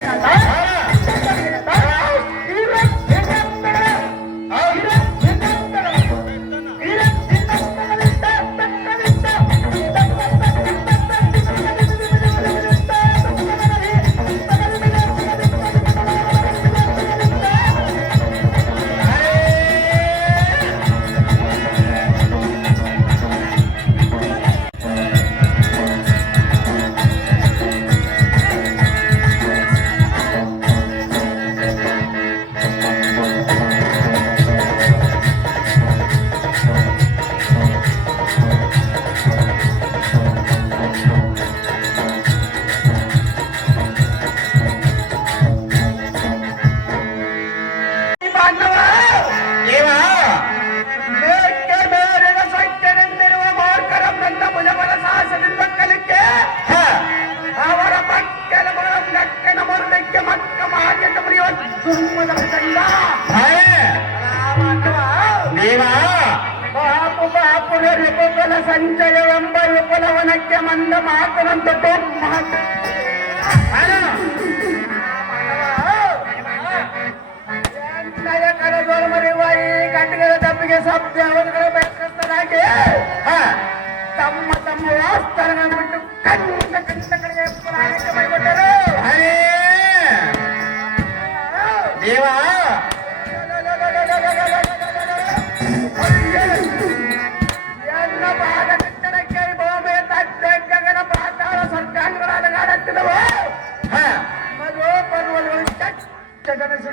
Tá Bye. ಮಾತುವೆ ರಿಪುಕುಲ ಸಂಚಯ ಎಂಬ ವಿಪುಲವನಕ್ಕೆ ಮಂದ ಮಾತುವಂತ ಗಂಟೆಗಳ ತಪ್ಪಿಗೆ ಸಬ್ ಅವರುಗಳ ಬೆಕ್ಕಸ್ತರಾಗಿ ತಮ್ಮ ತಮ್ಮ ವಾಸ್ತರನ ಬಿಟ್ಟು ಕಣ್ಣ ಕಣ್ಣ ಕಡೆಗೆ ಬೈಕೊಟ್ಟರು ದೇವಾ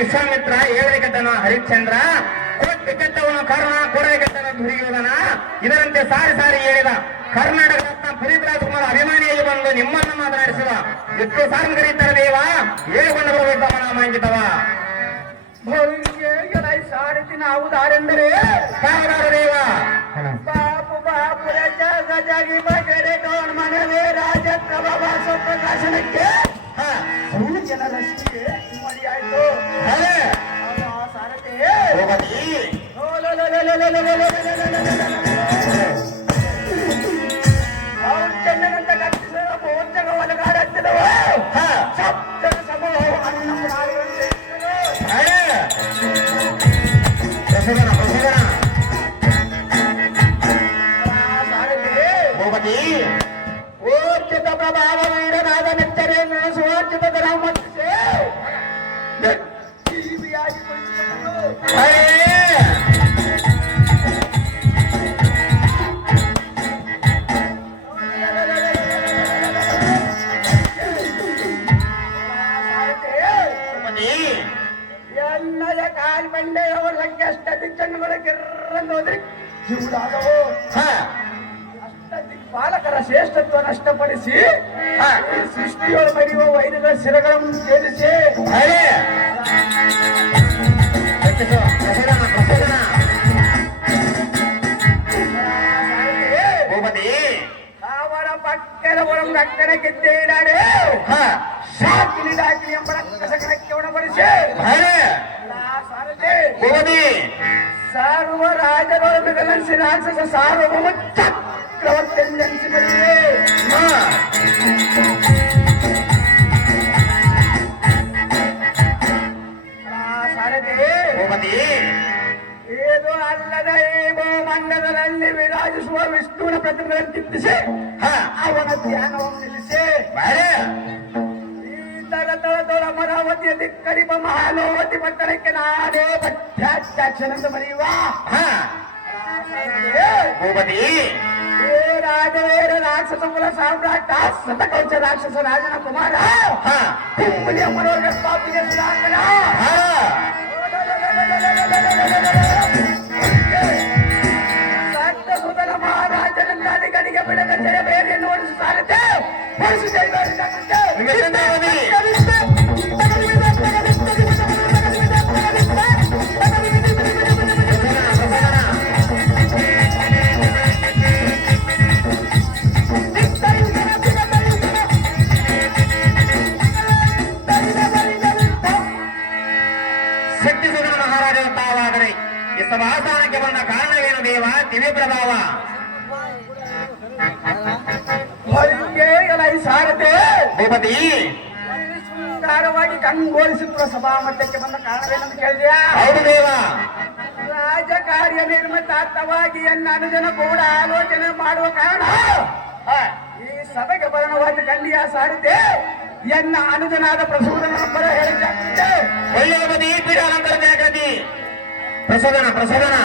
ವಿಶ್ವಾಮಿತ್ರ ಹೇಳಬೇಕಂತನ ಹರಿಶ್ಚಂದ್ರ ಕೆಟ್ಟವನು ಕರ್ಣ ಕೊಡಬೇಕಂತನ ದುರ್ಯೋಧನ ಇದರಂತೆ ಸಾರಿ ಸಾರಿ ಹೇಳಿದ ಕರ್ನಾಟಕ ರತ್ನ ಪುನೀತ್ ಕುಮಾರ್ ಅಭಿಮಾನಿಯಾಗಿ ಬಂದು ನಿಮ್ಮನ್ನು ಮಾತನಾಡಿಸಿದ ಎಷ್ಟು ಸಾರ್ವಜನಿಕ ಕರೀತಾರೆ ದೇವ ಹೇಳಿಕೊಂಡು ಬರಬೇಕು ಅವನ ಮಂಗಿತವ ಸಾರಥಿ ನಾವು ದಾರೆಂದರೆ ದೇವ ಬಾಪು ಬಾಪು ಜಗ ಜಗಿ ಬಗೆರೆ ಗೌಣ ಮನವೇ ರಾಜ ಪ್ರಭಾ ಪ್ರಕಾಶನಕ್ಕೆ ಜನರಷ್ಟೇ ¡Gracias! గిర్రంగా వదిలి జీవుడాగవో ಬಾಲಕರ ಶ್ರೇಷ್ಠತ್ವ ನಷ್ಟಪಡಿಸಿ ಸೃಷ್ಟಿಯೊಳ ಮರೆಯುವ ವೈದ್ಯಗಳ ಶಿರಗಳನ್ನು ಛೇದಿಸಿ ಅವರ ಪಕ್ಕದ ಒಳಂ ಕಕ್ಕನ ಗೆದ್ದೆ ಇಡಾರೆ ಸಾಕಿನಿದಾಕಿ ಎಂಬ ರಕ್ತ ಸಕಲಕ್ಕೆ ಉಣಪಡಿಸಿ ರಾಜರೋಗಗಳಲ್ಲಿ ಈ ವಿರಾಜಿಸುವ ವಿಷ್ಣುವಿನ ಪ್ರತಿಮೆಗಳನ್ನು ಚಿತ್ತಿಸಿ ಅವನ ಈ ತಳ ತಳ ತಳ ಅಮರಾವತಿಯ ದಿಕ್ಕಡಿಪ ಪಟ್ಟಣಕ್ಕೆ ನಾನೇ ಪಟ್ಟ దక్షిణకు మరియువా భూపతి ఏ రాజవేర రాక్షసముల సామ్రాట్ శతకౌచ రాక్షస రాజన కుమార తిమ్ముడి అమ్మలో పాపి సప్తభూతల మహారాజనందాన్ని కడిగ పిడగ చెడ పేరు నోడు సాగితే పరిశుద్ధ ಗಟ್ಟಿಸಿದನು ಮಹಾರಾಜನು ತಾವಾದರೆ ಸಭಾಸಾನಕ್ಕೆ ಕಾರಣವೇನು ದೇವ ದಿವ್ಯ ಪ್ರಭಾವ ಸಾರತೆ ಭೂಪತಿ ಸುಂದರವಾಗಿ ಕಂಗೋಲಿಸಿ ಸಭಾಮಟ್ಟಕ್ಕೆ ಬಂದ ಕಾರಣವೇನಂತ ಕೇಳಿದ್ಯಾ ಹೌದು ದೇವ ರಾಜ ಕಾರ್ಯ ನಿರ್ಮಿತಾರ್ಥವಾಗಿ ಎನ್ನ ಅನುಜನ ಕೂಡ ಆಲೋಚನೆ ಮಾಡುವ ಕಾರಣ ಈ ಸಭೆಗೆ ಬರಣವಾಗಿ ಕಲ್ಲಿಯ ಸಾರತೆ ಎನ್ನ ಅನುಜನಾದ ಪ್ರಸೂದನ ಹೇಳಿದ್ದ ಒಳ್ಳೆಯ ಬದಿ ಪೀಠಾನಂತರ ಜಾಗೃತಿ ಪ್ರಸೋದನ ಪ್ರಸೋದನ